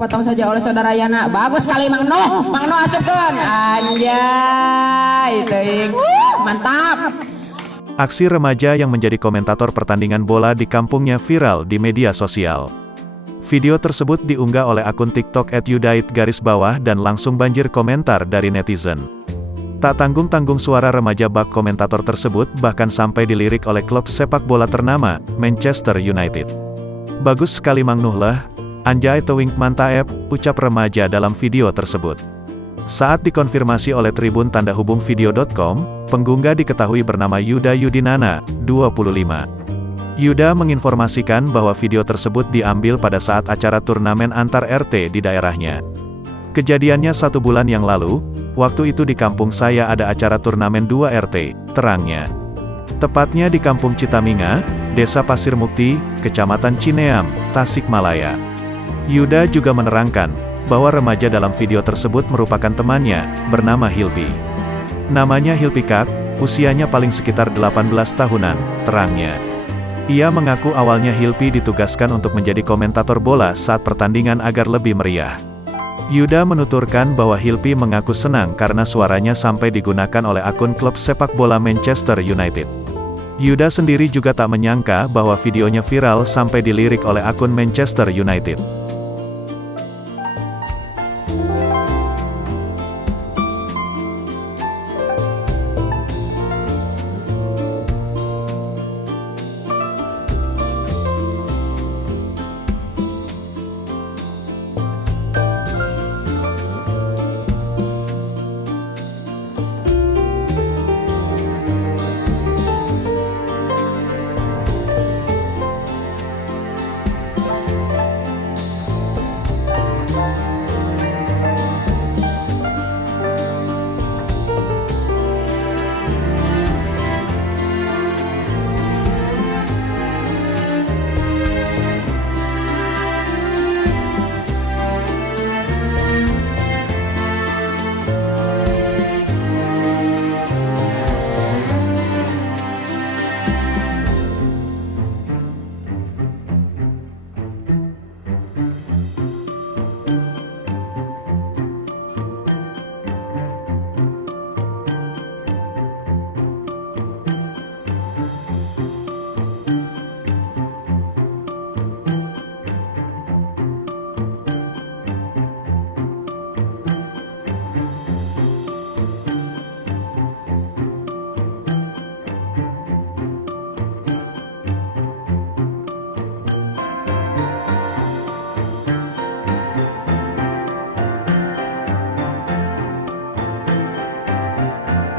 Potong saja oleh saudara Yana. Bagus sekali Mang Noh. Mang Noh asupkeun. Anjay, teuing. Mantap. Aksi remaja yang menjadi komentator pertandingan bola di kampungnya viral di media sosial. Video tersebut diunggah oleh akun TikTok @yudait_ dan langsung banjir komentar dari netizen. Tak tanggung-tanggung suara remaja bak komentator tersebut bahkan sampai dilirik oleh klub sepak bola ternama, Manchester United. Bagus sekali Mang Nuh lah, anjay teuing mantaep, ucap remaja dalam video tersebut. Saat dikonfirmasi oleh Tribun Tanda Hubung Video.com, pengguna diketahui bernama Yuda Yudinana, 25. Yuda menginformasikan bahwa video tersebut diambil pada saat acara turnamen antar RT di daerahnya. Kejadiannya 1 bulan yang lalu, waktu itu di kampung saya ada acara turnamen 2 RT, terangnya. Tepatnya di kampung Citaminga, Desa Pasir Mukti, Kecamatan Cineam, Tasikmalaya. Yuda juga menerangkan, bahwa remaja dalam video tersebut merupakan temannya, bernama Hilpi. Namanya Hilpi Kak, usianya paling sekitar 18 tahunan, terangnya. Ia mengaku awalnya Hilpi ditugaskan untuk menjadi komentator bola saat pertandingan agar lebih meriah. Yuda menuturkan bahwa Hilpi mengaku senang karena suaranya sampai digunakan oleh akun klub sepak bola Manchester United. Yuda sendiri juga tak menyangka bahwa videonya viral sampai dilirik oleh akun Manchester United.